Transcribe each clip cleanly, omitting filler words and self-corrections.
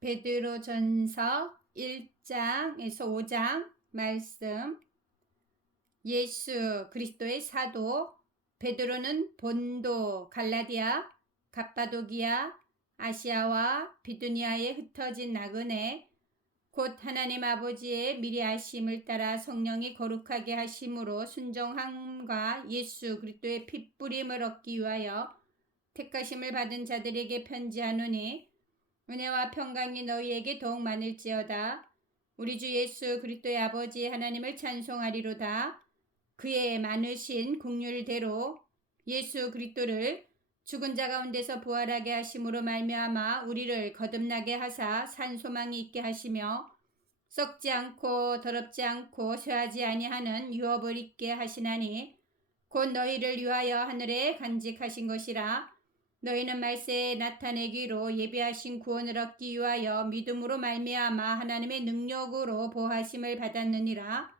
베드로전서 1장에서 5장 말씀. 예수 그리스도의 사도 베드로는 본도, 갈라디아, 갑바도기아, 아시아와 비두니아에 흩어진 나그네 곧 하나님 아버지의 미리 아심을 따라 성령이 거룩하게 하심으로 순종함과 예수 그리스도의 핏부림을 얻기 위하여 택하심을 받은 자들에게 편지하노니 은혜와 평강이 너희에게 더욱 많을지어다. 우리 주 예수 그리스도의 아버지 하나님을 찬송하리로다. 그의 많으신 긍휼대로 예수 그리스도를 죽은 자 가운데서 부활하게 하심으로 말미암아 우리를 거듭나게 하사 산 소망이 있게 하시며 썩지 않고 더럽지 않고 쇠하지 아니하는 유업을 있게 하시나니 곧 너희를 위하여 하늘에 간직하신 것이라. 너희는 말세에 나타내기로 예비하신 구원을 얻기 위하여 믿음으로 말미암아 하나님의 능력으로 보하심을 받았느니라.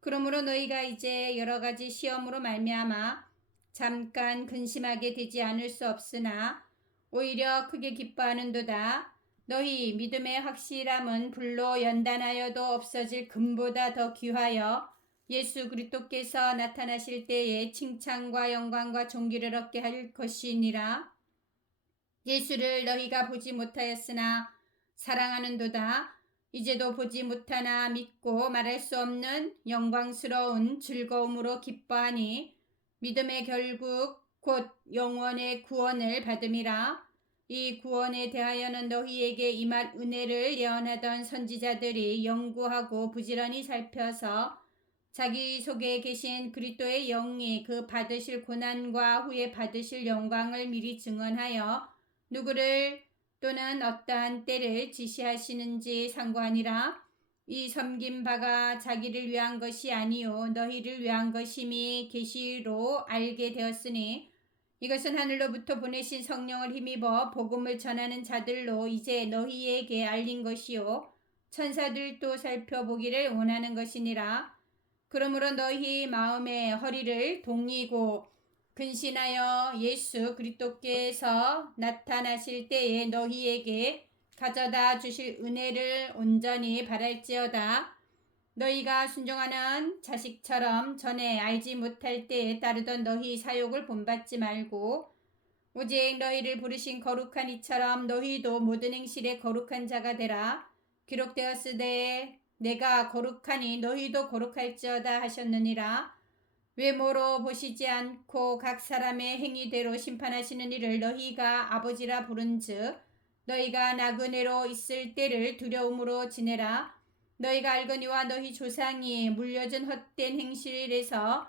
그러므로 너희가 이제 여러 가지 시험으로 말미암아 잠깐 근심하게 되지 않을 수 없으나 오히려 크게 기뻐하는도다. 너희 믿음의 확실함은 불로 연단하여도 없어질 금보다 더 귀하여 예수 그리스도께서 나타나실 때에 칭찬과 영광과 존귀를 얻게 할 것이니라. 예수를 너희가 보지 못하였으나 사랑하는도다. 이제도 보지 못하나 믿고 말할 수 없는 영광스러운 즐거움으로 기뻐하니 믿음의 결국 곧 영원의 구원을 받음이라. 이 구원에 대하여는 너희에게 임할 은혜를 예언하던 선지자들이 연구하고 부지런히 살펴서 자기 속에 계신 그리스도의 영이 그 받으실 고난과 후에 받으실 영광을 미리 증언하여 누구를 또는 어떠한 때를 지시하시는지 상고하니라. 이 섬긴 바가 자기를 위한 것이 아니요 너희를 위한 것임이 계시로 알게 되었으니 이것은 하늘로부터 보내신 성령을 힘입어 복음을 전하는 자들로 이제 너희에게 알린 것이요 천사들도 살펴보기를 원하는 것이니라. 그러므로 너희 마음의 허리를 동이고 근신하여 예수 그리스도께서 나타나실 때에 너희에게 가져다 주실 은혜를 온전히 바랄지어다. 너희가 순종하는 자식처럼 전에 알지 못할 때에 따르던 너희 사욕을 본받지 말고 오직 너희를 부르신 거룩한 이처럼 너희도 모든 행실에 거룩한 자가 되라. 기록되었으되 내가 거룩하니 너희도 거룩할지어다 하셨느니라. 외모로 보시지 않고 각 사람의 행위대로 심판하시는 이를 너희가 아버지라 부른즉 너희가 나그네로 있을 때를 두려움으로 지내라. 너희가 알거니와 너희 조상이 물려준 헛된 행실에서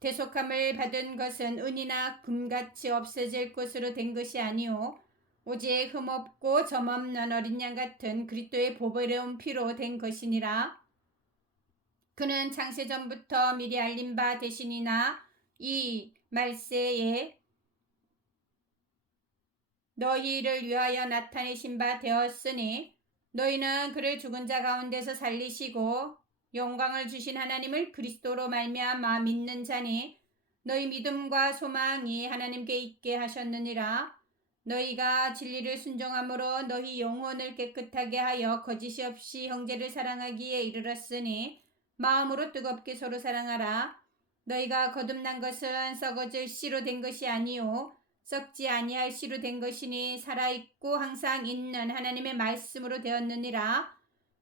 대속함을 받은 것은 은이나 금같이 없어질 것으로 된 것이 아니오 오직 흠없고 점없는 어린 양 같은 그리스도의 보배로운 피로 된 것이니라. 그는 창세전부터 미리 알린 바 되시니나 이 말세에 너희를 위하여 나타내신 바 되었으니 너희는 그를 죽은 자 가운데서 살리시고 영광을 주신 하나님을 그리스도로 말미암아 믿는 자니 너희 믿음과 소망이 하나님께 있게 하셨느니라. 너희가 진리를 순종함으로 너희 영혼을 깨끗하게 하여 거짓이 없이 형제를 사랑하기에 이르렀으니 마음으로 뜨겁게 서로 사랑하라. 너희가 거듭난 것은 썩어질 씨로 된 것이 아니요 썩지 아니할 씨로 된 것이니 살아있고 항상 있는 하나님의 말씀으로 되었느니라.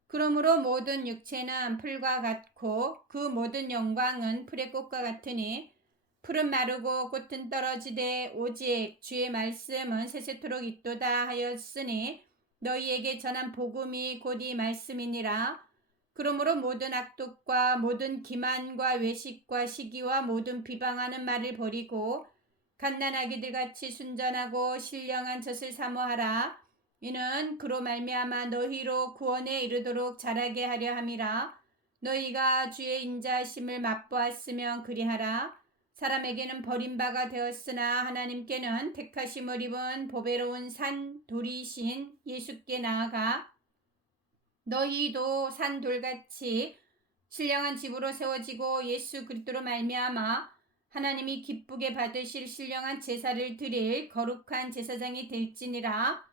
그러므로 모든 육체는 풀과 같고 그 모든 영광은 풀의 꽃과 같으니 풀은 마르고 꽃은 떨어지되 오직 주의 말씀은 세세토록 있도다 하였으니 너희에게 전한 복음이 곧 이 말씀이니라. 그러므로 모든 악독과 모든 기만과 외식과 시기와 모든 비방하는 말을 버리고 갓난아기들 같이 순전하고 신령한 젖을 사모하라. 이는 그로 말미암아 너희로 구원에 이르도록 자라게 하려 함이라. 너희가 주의 인자하심을 맛보았으면 그리하라. 사람에게는 버림바가 되었으나 하나님께는 택하심을 입은 보배로운 산 돌이신 예수께 나아가 너희도 산 돌같이 신령한 집으로 세워지고 예수 그리스도로 말미암아 하나님이 기쁘게 받으실 신령한 제사를 드릴 거룩한 제사장이 될지니라.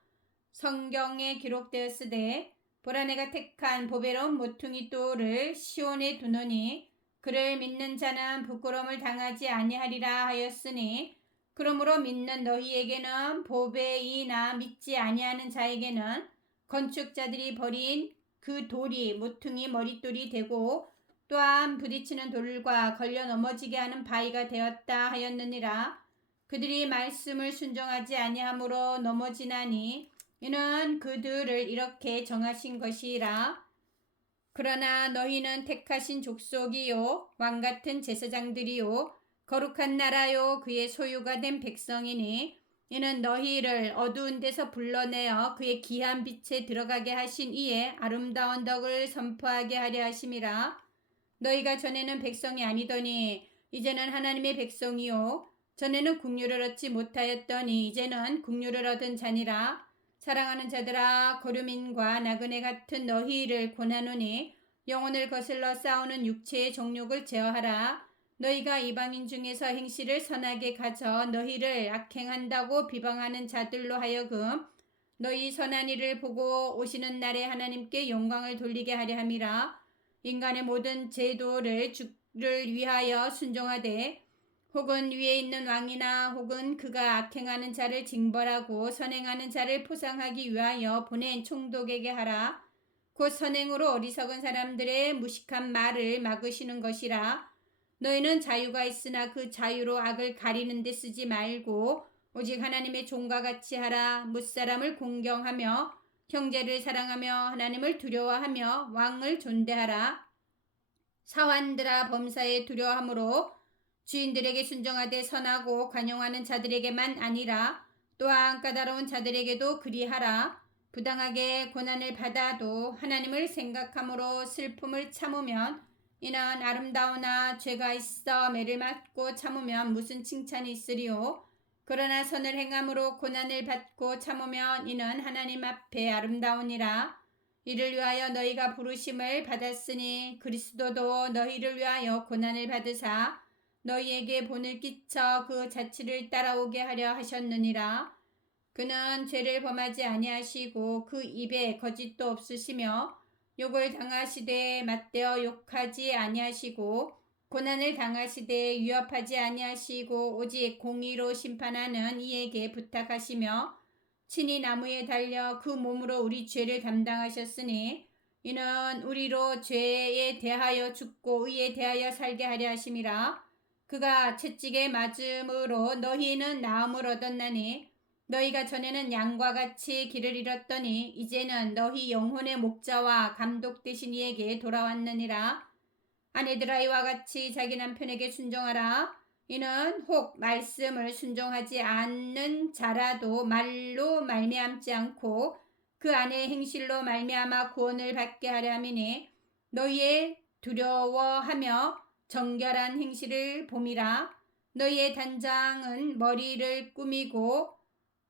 성경에 기록되었으되 보라 내가 택한 보배로운 모퉁이 돌을 시온에 두노니 그를 믿는 자는 부끄러움을 당하지 아니하리라 하였으니 그러므로 믿는 너희에게는 보배이나 믿지 아니하는 자에게는 건축자들이 버린 그 돌이 모퉁이 머릿돌이 되고 또한 부딪히는 돌과 걸려 넘어지게 하는 바위가 되었다 하였느니라. 그들이 말씀을 순종하지 아니함으로 넘어지나니 이는 그들을 이렇게 정하신 것이라. 그러나 너희는 택하신 족속이요 왕같은 제사장들이요 거룩한 나라요 그의 소유가 된 백성이니 이는 너희를 어두운 데서 불러내어 그의 귀한 빛에 들어가게 하신 이의 아름다운 덕을 선포하게 하려 하심이라. 너희가 전에는 백성이 아니더니 이제는 하나님의 백성이요 전에는 국류를 얻지 못하였더니 이제는 국류를 얻은 자니라. 사랑하는 자들아 거류민과 나그네 같은 너희를 권하노니 영혼을 거슬러 싸우는 육체의 정욕을 제어하라. 너희가 이방인 중에서 행실을 선하게 가져 너희를 악행한다고 비방하는 자들로 하여금 너희 선한 일을 보고 오시는 날에 하나님께 영광을 돌리게 하려 함이라. 인간의 모든 제도를 주를 위하여 순종하되 혹은 위에 있는 왕이나 혹은 그가 악행하는 자를 징벌하고 선행하는 자를 포상하기 위하여 보낸 총독에게 하라. 곧 선행으로 어리석은 사람들의 무식한 말을 막으시는 것이라. 너희는 자유가 있으나 그 자유로 악을 가리는 데 쓰지 말고 오직 하나님의 종과 같이 하라. 무사람을 공경하며 형제를 사랑하며 하나님을 두려워하며 왕을 존대하라. 사환들아 범사에 두려워함으로 주인들에게 순종하되 선하고 관용하는 자들에게만 아니라 또한 까다로운 자들에게도 그리하라. 부당하게 고난을 받아도 하나님을 생각함으로 슬픔을 참으면 이는 아름다우나 죄가 있어 매를 맞고 참으면 무슨 칭찬이 있으리요. 그러나 선을 행함으로 고난을 받고 참으면 이는 하나님 앞에 아름다우니라. 이를 위하여 너희가 부르심을 받았으니 그리스도도 너희를 위하여 고난을 받으사 너희에게 본을 끼쳐 그 자치를 따라오게 하려 하셨느니라. 그는 죄를 범하지 아니하시고 그 입에 거짓도 없으시며 욕을 당하시되 맞대어 욕하지 아니하시고 고난을 당하시되 위협하지 아니하시고 오직 공의로 심판하는 이에게 부탁하시며 친히 나무에 달려 그 몸으로 우리 죄를 담당하셨으니 이는 우리로 죄에 대하여 죽고 의에 대하여 살게 하려 하심이라. 그가 채찍에 맞음으로 너희는 나음을 얻었나니 너희가 전에는 양과 같이 길을 잃었더니 이제는 너희 영혼의 목자와 감독 되신 이에게 돌아왔느니라. 아내들아 이와 같이 자기 남편에게 순종하라. 이는 혹 말씀을 순종하지 않는 자라도 말로 말미암지 않고 그 아내의 행실로 말미암아 구원을 받게 하려 함이니 너희의 두려워하며 정결한 행실을 봄이라. 너희의 단장은 머리를 꾸미고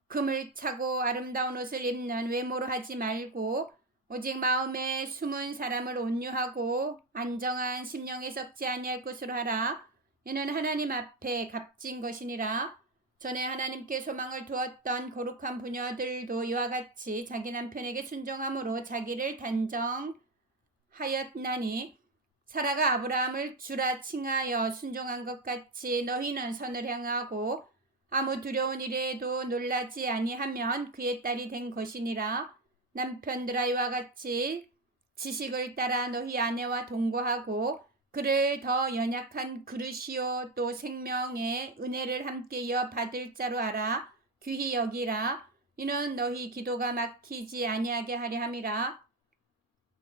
금을 차고 아름다운 옷을 입는 외모로 하지 말고 오직 마음에 숨은 사람을 온유하고 안정한 심령에 썩지 아니할 것으로 하라. 이는 하나님 앞에 값진 것이니라. 전에 하나님께 소망을 두었던 거룩한 부녀들도 이와 같이 자기 남편에게 순종함으로 자기를 단정하였나니 사라가 아브라함을 주라 칭하여 순종한 것 같이 너희는 선을 행하고 아무 두려운 일에도 놀라지 아니하면 그의 딸이 된 것이니라. 남편들아 이와 같이 지식을 따라 너희 아내와 동거하고 그를 더 연약한 그릇이요 또 생명의 은혜를 함께 이어받을 자로 알아 귀히 여기라. 이는 너희 기도가 막히지 아니하게 하려 함이라.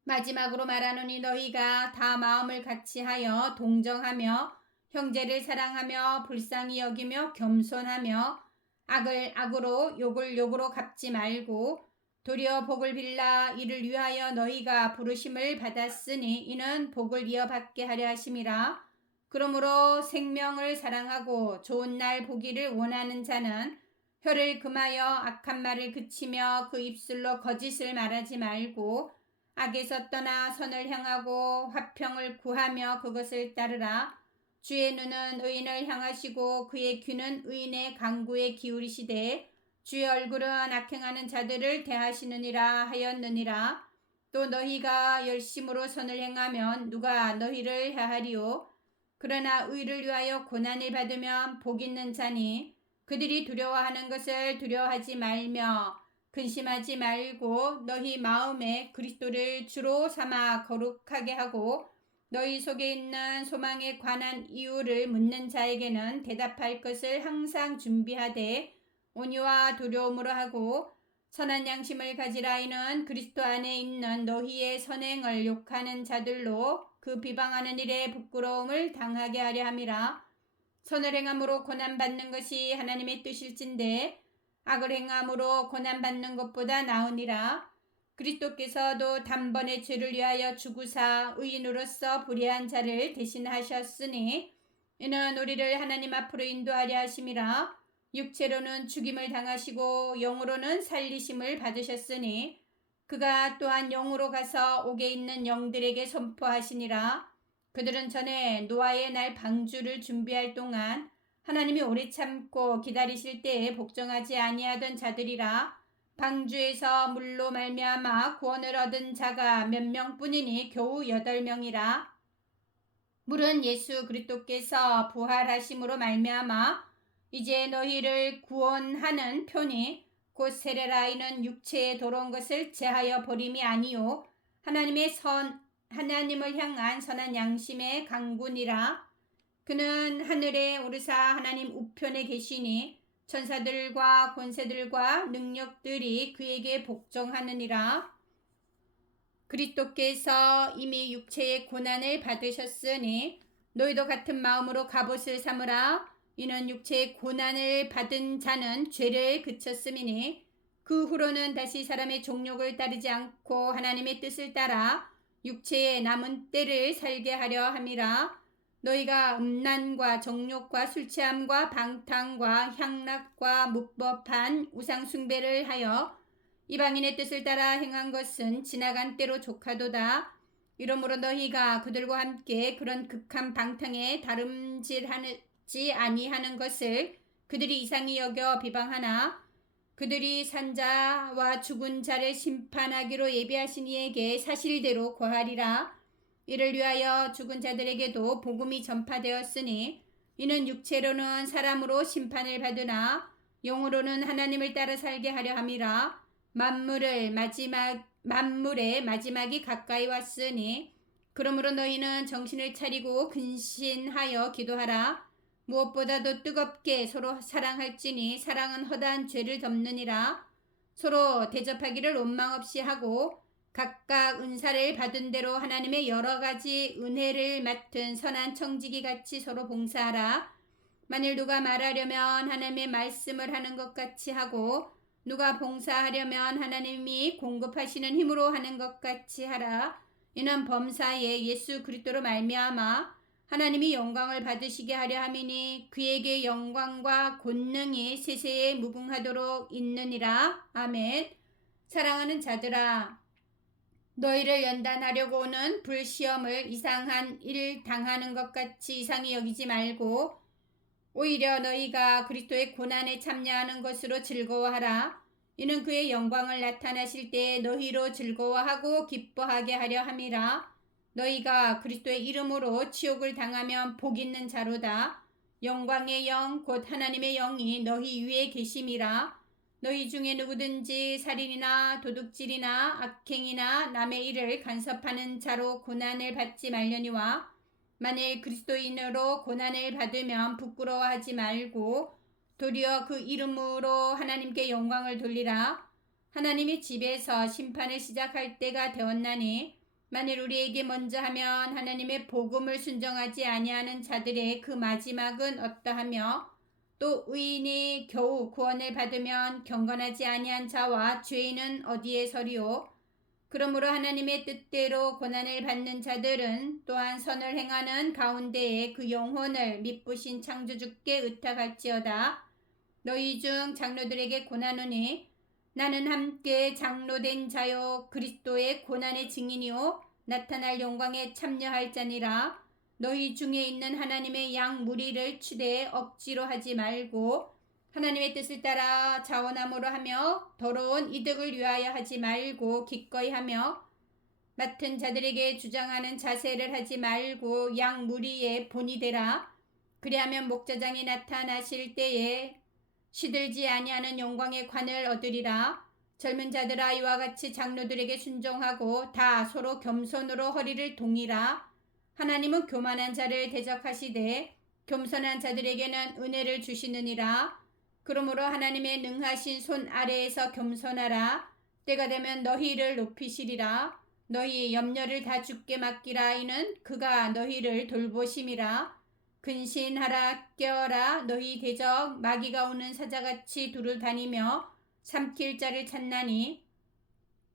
마지막으로 말하노니 너희가 다 마음을 같이하여 동정하며 형제를 사랑하며 불쌍히 여기며 겸손하며 악을 악으로 욕을 욕으로 갚지 말고 도리어 복을 빌라. 이를 위하여 너희가 부르심을 받았으니 이는 복을 이어받게 하려 하심이라. 그러므로 생명을 사랑하고 좋은 날 보기를 원하는 자는 혀를 금하여 악한 말을 그치며 그 입술로 거짓을 말하지 말고 악에서 떠나 선을 향하고 화평을 구하며 그것을 따르라. 주의 눈은 의인을 향하시고 그의 귀는 의인의 간구에 기울이시되 주의 얼굴은 악행하는 자들을 대하시느니라 하였느니라. 또 너희가 열심으로 선을 행하면 누가 너희를 해하리요. 그러나 의를 위하여 고난을 받으면 복 있는 자니 그들이 두려워하는 것을 두려워하지 말며 근심하지 말고 너희 마음에 그리스도를 주로 삼아 거룩하게 하고 너희 속에 있는 소망에 관한 이유를 묻는 자에게는 대답할 것을 항상 준비하되 온유와 두려움으로 하고 선한 양심을 가지라. 이는 그리스도 안에 있는 너희의 선행을 욕하는 자들로 그 비방하는 일에 부끄러움을 당하게 하려 함이라. 선을 행함으로 고난받는 것이 하나님의 뜻일진데 악을 행함으로 고난받는 것보다 나으니라. 그리스도께서도 단번에 죄를 위하여 죽으사 의인으로서 불의한 자를 대신하셨으니 이는 우리를 하나님 앞으로 인도하려 하심이라. 육체로는 죽임을 당하시고 영으로는 살리심을 받으셨으니 그가 또한 영으로 가서 옥에 있는 영들에게 선포하시니라. 그들은 전에 노아의 날 방주를 준비할 동안 하나님이 오래 참고 기다리실 때에 복종하지 아니하던 자들이라. 방주에서 물로 말미암아 구원을 얻은 자가 몇 명뿐이니 겨우 8명이라. 물은 예수 그리스도께서 부활하심으로 말미암아 이제 너희를 구원하는 표니 곧 세례라. 이는 육체에 돌아온 것을 제하여 버림이 아니요 하나님을 향한 선한 양심의 강군이라. 그는 하늘에 오르사 하나님 우편에 계시니 천사들과 권세들과 능력들이 그에게 복종하느니라. 그리스도께서 이미 육체의 고난을 받으셨으니 너희도 같은 마음으로 갑옷을 삼으라. 이는 육체의 고난을 받은 자는 죄를 그쳤음이니 그 후로는 다시 사람의 종욕을 따르지 않고 하나님의 뜻을 따라 육체의 남은 때를 살게 하려 함이라. 너희가 음란과 정욕과 술취함과 방탕과 향락과 무법한 우상숭배를 하여 이방인의 뜻을 따라 행한 것은 지나간 때로 족하도다. 이러므로 너희가 그들과 함께 그런 극한 방탕에 다름질하지 아니하는 것을 그들이 이상히 여겨 비방하나 그들이 산자와 죽은 자를 심판하기로 예비하신 이에게 사실대로 고하리라. 이를 위하여 죽은 자들에게도 복음이 전파되었으니 이는 육체로는 사람으로 심판을 받으나 영으로는 하나님을 따라 살게 하려 함이라. 만물의 마지막이 가까이 왔으니 그러므로 너희는 정신을 차리고 근신하여 기도하라. 무엇보다도 뜨겁게 서로 사랑할지니 사랑은 허다한 죄를 덮느니라. 서로 대접하기를 원망 없이 하고 각각 은사를 받은 대로 하나님의 여러 가지 은혜를 맡은 선한 청지기 같이 서로 봉사하라. 만일 누가 말하려면 하나님의 말씀을 하는 것 같이 하고 누가 봉사하려면 하나님이 공급하시는 힘으로 하는 것 같이 하라. 이는 범사에 예수 그리스도로 말미암아 하나님이 영광을 받으시게 하려 함이니 그에게 영광과 권능이 세세에 무궁하도록 있느니라. 아멘. 사랑하는 자들아, 너희를 연단하려고 오는 불시험을 이상한 일 당하는 것 같이 이상히 여기지 말고 오히려 너희가 그리스도의 고난에 참여하는 것으로 즐거워하라. 이는 그의 영광을 나타나실 때에 너희로 즐거워하고 기뻐하게 하려 함이라. 너희가 그리스도의 이름으로 치욕을 당하면 복 있는 자로다. 영광의 영 곧 하나님의 영이 너희 위에 계심이라. 너희 중에 누구든지 살인이나 도둑질이나 악행이나 남의 일을 간섭하는 자로 고난을 받지 말려니와 만일 그리스도인으로 고난을 받으면 부끄러워하지 말고 도리어 그 이름으로 하나님께 영광을 돌리라. 하나님이 집에서 심판을 시작할 때가 되었나니 만일 우리에게 먼저 하면 하나님의 복음을 순종하지 아니하는 자들의 그 마지막은 어떠하며 또 의인이 겨우 구원을 받으면 경건하지 아니한 자와 죄인은 어디에 서리요. 그러므로 하나님의 뜻대로 고난을 받는 자들은 또한 선을 행하는 가운데에 그 영혼을 미쁘신 창조주께 의탁할지어다. 너희 중 장로들에게 고난하노니 나는 함께 장로된 자요 그리스도의 고난의 증인이요 나타날 영광에 참여할 자니라. 너희 중에 있는 하나님의 양 무리를 추대해 억지로 하지 말고 하나님의 뜻을 따라 자원함으로 하며 더러운 이득을 위하여 하지 말고 기꺼이 하며 맡은 자들에게 주장하는 자세를 하지 말고 양 무리의 본이 되라. 그리하면 목자장이 나타나실 때에 시들지 아니하는 영광의 관을 얻으리라. 젊은 자들아 이와 같이 장로들에게 순종하고 다 서로 겸손으로 허리를 동이라. 하나님은 교만한 자를 대적하시되 겸손한 자들에게는 은혜를 주시느니라. 그러므로 하나님의 능하신 손 아래에서 겸손하라. 때가 되면 너희를 높이시리라. 너희 염려를 다 주께 맡기라. 이는 그가 너희를 돌보심이라. 근신하라 깨어라. 너희 대적 마귀가 오는 사자같이 두루 다니며 삼킬 자를 찾나니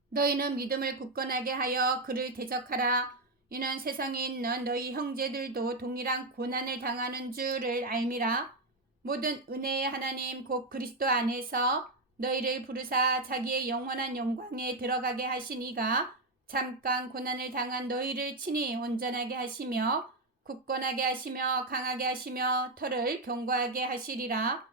너희는 믿음을 굳건하게 하여 그를 대적하라. 이는 세상에 있는 너희 형제들도 동일한 고난을 당하는 줄을 알미라. 모든 은혜의 하나님 곧 그리스도 안에서 너희를 부르사 자기의 영원한 영광에 들어가게 하신 이가 잠깐 고난을 당한 너희를 친히 온전하게 하시며 굳건하게 하시며 강하게 하시며 터를 견고하게 하시리라.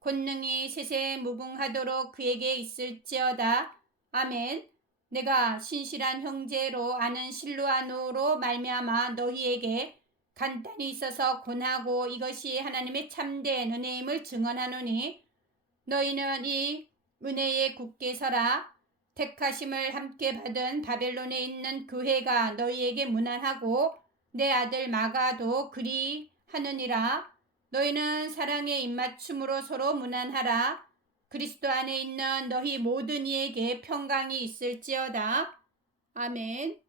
권능이 세세무궁하도록 그에게 있을지어다. 아멘. 내가 신실한 형제로 아는 실루아노로 말미암아 너희에게 간단히 있어서 권하고 이것이 하나님의 참된 은혜임을 증언하노니 너희는 이 은혜에 굳게 서라. 택하심을 함께 받은 바벨론에 있는 교회가 너희에게 문안하고 내 아들 마가도 그리 하느니라. 너희는 사랑의 입맞춤으로 서로 문안하라. 그리스도 안에 있는 너희 모든 이에게 평강이 있을지어다. 아멘.